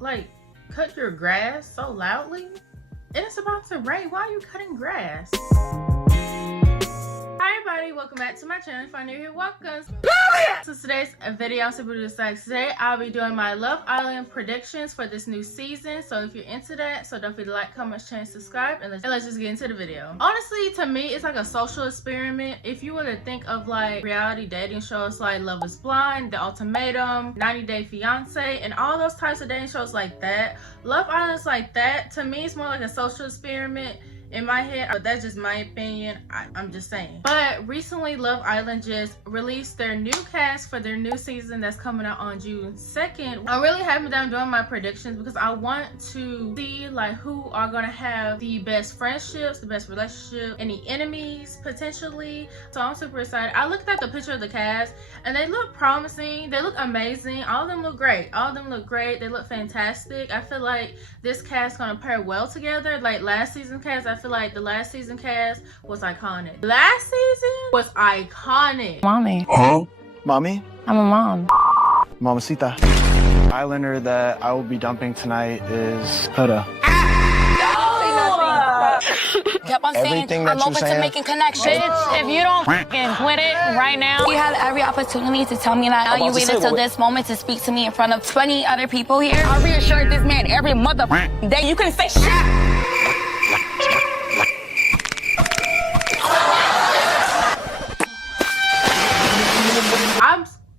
like cut your grass so loudly? It's about to rain. Why are you cutting grass? Hi everybody, welcome back to my channel. If you're new here, welcome. So today's video, I'm super excited. Today I'll be doing my Love Island predictions for this new season. So if you're into that, so don't forget to like, comment, share, and subscribe, and let's just get into the video. Honestly, to me, it's like a social experiment. If you were to think of like reality dating shows like Love is Blind, The Ultimatum, 90 Day Fiance, and all those types of dating shows like that, Love Island's like that. To me, it's more like a social experiment in my head, but that's just my opinion. I'm just saying. But recently Love Island just released their new cast for their new season that's coming out on June 2nd. I'm really happy that I'm doing my predictions because I want to see like who are gonna have the best friendships, the best relationship, any enemies potentially. So I'm super excited. I looked at the picture of the cast and they look promising, they look amazing. All of them look great. They look fantastic. I feel like this cast gonna pair well together. Like last season cast, I feel like the last season cast was iconic. Last season was iconic. Mommy. Huh? Mommy? I'm a mom. Mamacita. Islander that I will be dumping tonight is Huda. Kept on saying, Everything I'm that open you're to saying. making connections. Bitch, if you don't fucking quit it right now. You had every opportunity to tell me that you waited till this moment to speak to me in front of 20 other people here. I reassured this man every mother day. You couldn't say shit.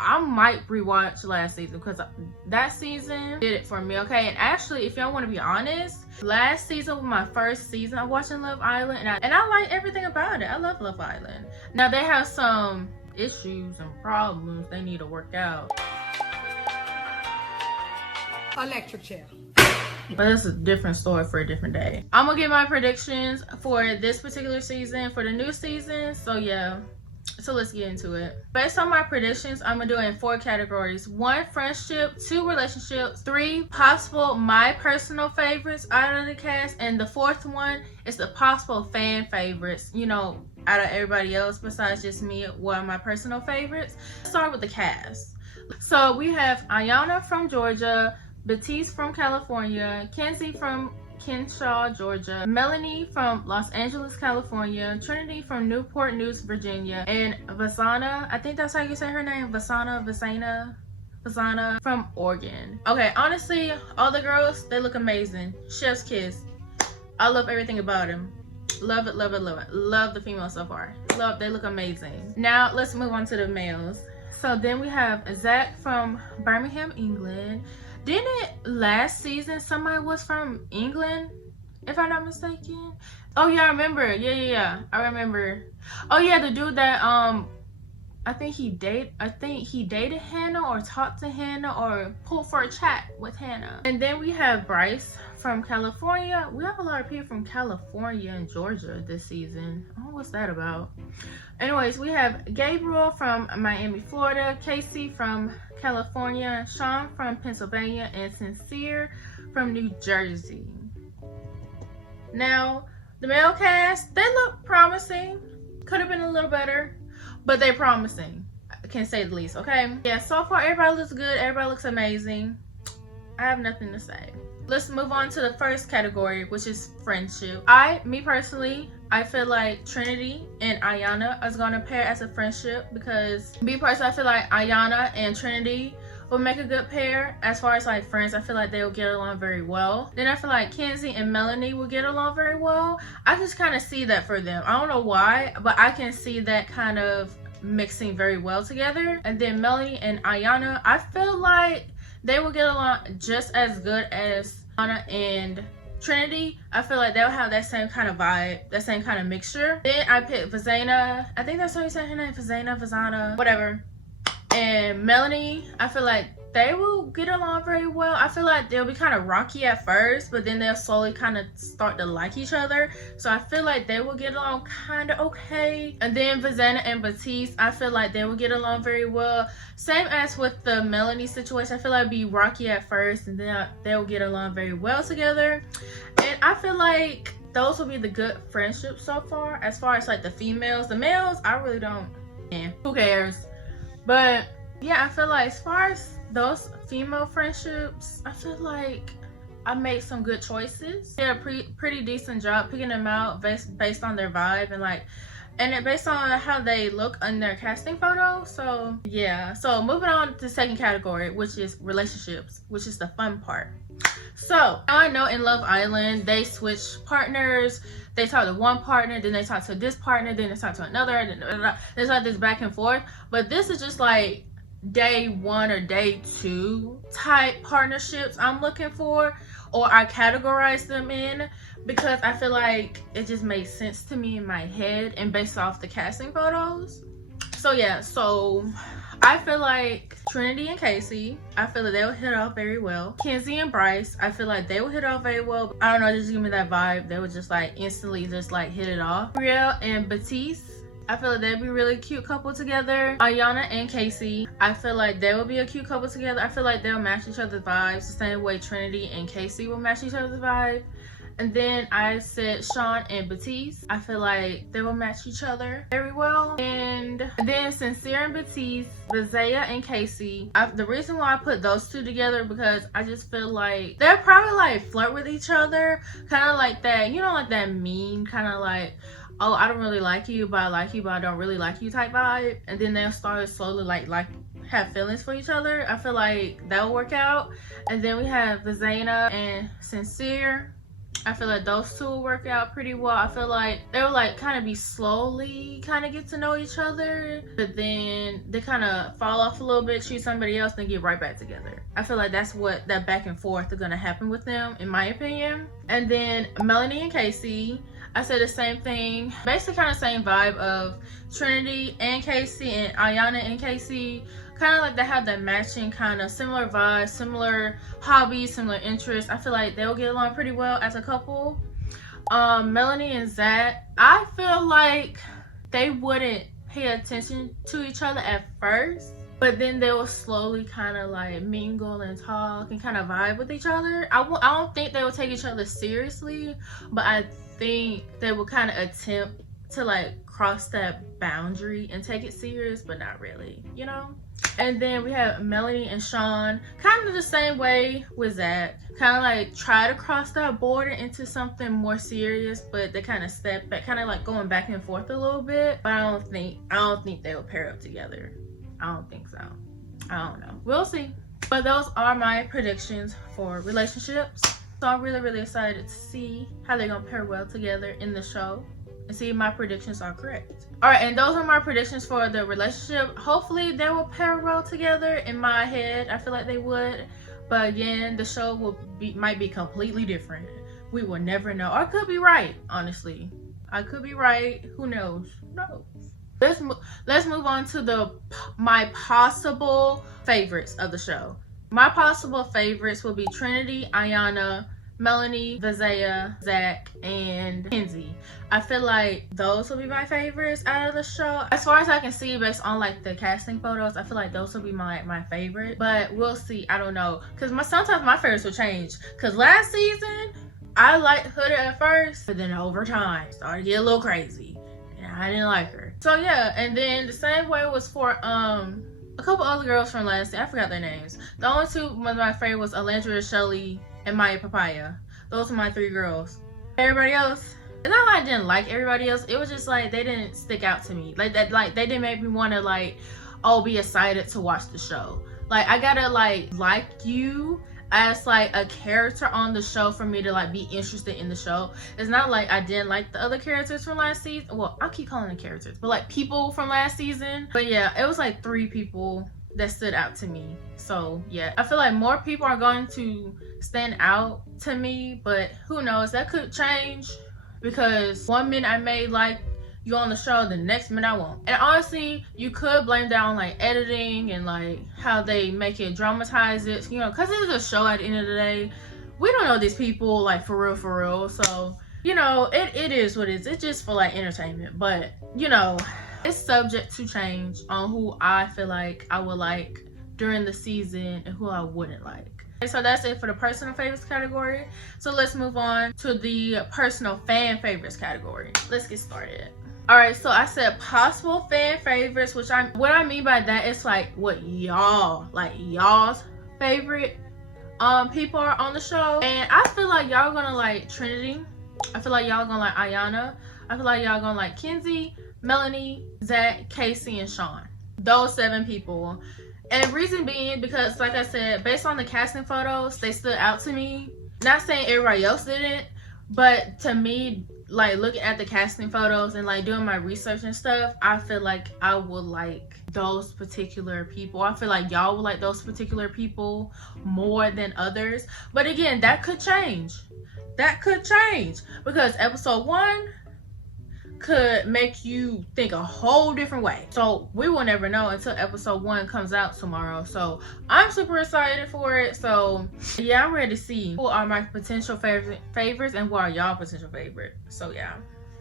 I might rewatch last season because that season did it for me, okay? And actually, if y'all want to be honest, last season was my first season of watching Love Island, and I like everything about it. I love Love Island. Now they have some issues and problems they need to work out. Electric chair. But that's a different story for a different day. I'm gonna get my predictions for this particular season, for the new season. So yeah, so let's get into it. Based on my predictions, I'm gonna do it in 4 categories: 1 friendship, 2 relationships, 3 possible my personal favorites out of the cast, and the 4th one is the possible fan favorites, you know, out of everybody else besides just me. What are my personal favorites? Let's start with the cast. So we have Ayana from Georgia, Batiste from California, Kenzie from Kenshaw, Georgia, Melanie from Los Angeles, California, Trinity from Newport News, Virginia, and Vasana, I think that's how you say her name, Vasana from Oregon. Okay, honestly, all the girls, they look amazing. Chef's kiss. I love everything about them. Love it, love it, love it. Love the females so far. They look amazing. Now let's move on to the males. So then we have Zach from Birmingham, England. Didn't last season somebody was from England, if I'm not mistaken? Oh yeah, I remember. Yeah, I remember. Oh yeah, the dude that I think he dated Hannah or talked to Hannah or pulled for a chat with Hannah. And then we have Bryce from California. We have a lot of people from California and Georgia this season. Oh, what's that about? Anyways, we have Gabriel from Miami, Florida, Casey from California, Sean from Pennsylvania, and Sincere from New Jersey. Now, the male cast, they look promising. Could have been a little better, but they're promising. I can say the least, okay? Yeah, so far everybody looks good. Everybody looks amazing. I have nothing to say. Let's move on to the first category, which is friendship. Me personally, I feel like Trinity and Ayana is gonna pair as a friendship because I feel like Ayana and Trinity will make a good pair. As far as like friends, I feel like they will get along very well. Then I feel like Kenzie and Melanie will get along very well. I just kind of see that for them. I don't know why, but I can see that kind of mixing very well together. And then Melanie and Ayana, I feel like they will get along just as good as Anna and Trinity. I feel like they'll have that same kind of vibe, that same kind of mixture. Then I picked Vasana. I think that's how you say her name. Vasana, whatever. And Melanie, I feel like they will get along very well. I feel like they'll be kind of rocky at first, but then they'll slowly kind of start to like each other. So I feel like they will get along kind of okay. And then Vasana and Batiste, I feel like they will get along very well. Same as with the Melanie situation. I feel like it'll be rocky at first, and then they'll get along very well together. And I feel like those will be the good friendships so far. As far as like the females, the males, I really don't. Yeah, who cares? But yeah, I feel like as far as those female friendships, I feel like I made some good choices. Did a pretty decent job picking them out based on their vibe and it based on how they look on their casting photo. So yeah, so moving on to the second category, which is relationships, which is the fun part. So I know in Love Island they switch partners. They talk to one partner, then they talk to this partner, then they talk to another, then there's like this back and forth. But this is just like day 1 or day 2 type partnerships I'm looking for, or I categorize them in, because I feel like it just made sense to me in my head and based off the casting photos. So yeah, so I feel like Trinity and Casey, I feel like they will hit off very well. Kenzie and Bryce, I feel like they will hit off very well. I don't know, just give me that vibe. They would just like instantly just like hit it off. Riel and Batiste, I feel like they'd be a really cute couple together. Ayana and Casey, I feel like they would be a cute couple together. I feel like they'll match each other's vibes the same way Trinity and Casey will match each other's vibe. And then I said Sean and Batiste, I feel like they will match each other very well. And then Sincere and Batiste, Isaiah and Casey, the reason why I put those two together, because I just feel like they'll probably like flirt with each other, kind of like that, you know, like that mean kind of like, oh, I don't really like you, but I like you, but I don't really like you type vibe. And then they'll start slowly like have feelings for each other. I feel like that will work out. And then we have Zaina and Sincere. I feel like those two will work out pretty well. I feel like they will like kind of be slowly kind of get to know each other, but then they kind of fall off a little bit, choose somebody else, then get right back together. I feel like that's what that back and forth is going to happen with them, in my opinion. And then Melanie and Casey, I said the same thing, basically kind of same vibe of Trinity and Casey and Ayana and Casey. Kind of like they have that matching kind of similar vibes, similar hobbies, similar interests. I feel like they'll get along pretty well as a couple. Melanie and Zach, I feel like they wouldn't pay attention to each other at first, but then they will slowly kind of like mingle and talk and kind of vibe with each other. I don't think they will take each other seriously, but I think they will kind of attempt to like cross that boundary and take it serious, but not really, you know? And then we have Melanie and Sean, kind of the same way with Zach. Kind of like try to cross that border into something more serious, but they kind of step back, kind of like going back and forth a little bit. But I don't think they will pair up together. I don't think so. I don't know. We'll see. But those are my predictions for relationships. So I'm really, really excited to see how they're gonna pair well together in the show and see if my predictions are correct. All right, and those are my predictions for the relationship. Hopefully they will pair well together. In my head, I feel like they would, but again, the show might be completely different. We will never know. Or I could be right, honestly. I could be right. Who knows? No. Let's move on to my possible favorites of the show. My possible favorites will be Trinity, Ayana, Melanie, Vizaya, Zach, and Kenzie. I feel like those will be my favorites out of the show. As far as I can see, based on like the casting photos, I feel like those will be my favorite. But we'll see. I don't know. Because sometimes my favorites will change. Because last season, I liked Hooded at first, but then over time, started to get a little crazy. And I didn't like her. So yeah, and then the same way was for a couple other girls from last season. I forgot their names. The only two of my favorite was Alandria, Shelly, and Maya Papaya. Those are my 3 girls. Everybody else, it's not like I didn't like everybody else. It was just like they didn't stick out to me. Like that, like they didn't make me want to like, oh, be excited to watch the show. Like I gotta like you as like a character on the show for me to like be interested in the show. It's not like I didn't like the other characters from last season. Well, I keep calling them characters, but like people from last season. But yeah, it was like 3 people that stood out to me. So yeah, I feel like more people are going to stand out to me, but who knows, that could change, because one minute I may like you on the show, the next minute I won't. And honestly, you could blame that on like editing and like how they make it, dramatize it, you know, because it is a show at the end of the day. We don't know these people like for real, so you know, it is what it is. It's just for like entertainment, but you know, it's subject to change on who I feel like I would like during the season and who I wouldn't like. So that's it for the personal favorites category. So let's move on to the personal fan favorites category. Let's get started. Alright, so I said possible fan favorites, which what I mean by that is like what y'all's favorite people are on the show. And I feel like y'all gonna like Trinity. I feel like y'all gonna like Ayana. I feel like y'all gonna like Kenzie, Melanie, Zach, Casey, and Sean. Those 7 people. And reason being because, like I said, based on the casting photos, they stood out to me. Not saying everybody else didn't, but to me, like looking at the casting photos and like doing my research and stuff, I feel like I would like those particular people. I feel like y'all would like those particular people more than others. But again, that could change. That could change because episode 1 could make you think a whole different way. So we will never know until episode 1 comes out tomorrow. So I'm super excited for it. So yeah, I'm ready to see who are my potential favorites and who are y'all potential favorite. So yeah.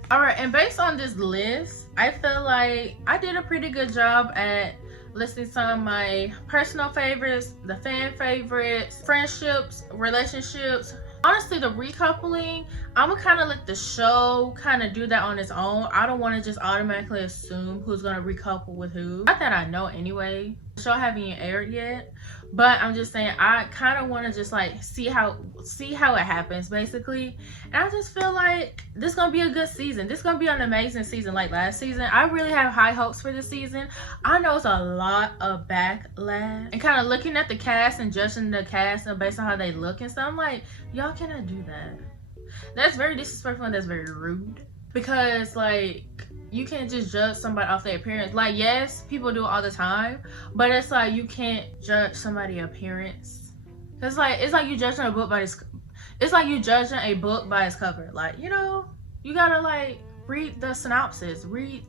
All right, and based on this list, I feel like I did a pretty good job at listing some of my personal favorites, the fan favorites, friendships, relationships. Honestly, the recoupling, I'm gonna kind of let the show kind of do that on its own. I don't want to just automatically assume who's gonna recouple with who. Not that I know anyway. The show haven't even aired yet, but I'm just saying I kind of want to just like see how it happens basically. And I just feel like this is gonna be a good season. This is gonna be an amazing season like last season. I really have high hopes for this season. I know it's a lot of backlash, and kind of looking at the cast and judging the cast and based on how they look and stuff, I'm like, y'all cannot do that. That's very disrespectful and that's very rude, because like you can't just judge somebody off their appearance. Like, yes, people do it all the time, but it's like you can't judge somebody's appearance. It's like you judging a book by its cover. Like, you know, you gotta like read the synopsis, read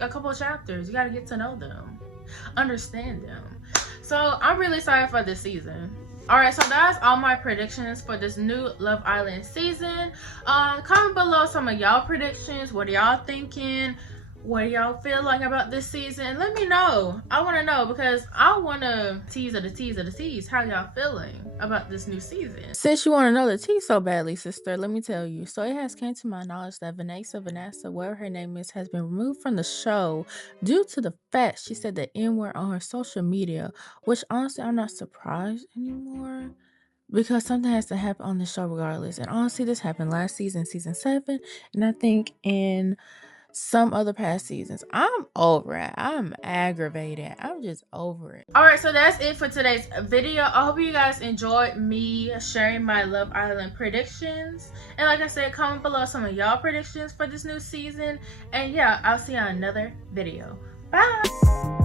a couple of chapters. You gotta get to know them, understand them. So I'm really excited for this season. Alright, so that's all my predictions for this new Love Island season. Comment below some of y'all predictions. What are y'all thinking? What do y'all feel like about this season? Let me know. I want to know, because I want to tease how y'all feeling about this new season. Since you want to know the tea so badly, sister, let me tell you. So it has came to my knowledge that Vanessa, whatever her name is, has been removed from the show due to the fact she said the N-word on her social media, which honestly I'm not surprised anymore, because something has to happen on the show regardless. And honestly, this happened last season, season 7, and I think in some other past seasons. I'm over it. I'm aggravated. I'm just over it. All right, so that's it for today's video. I hope you guys enjoyed me sharing my Love Island predictions. And like I said, comment below some of y'all predictions for this new season. And yeah, I'll see you on another video. Bye.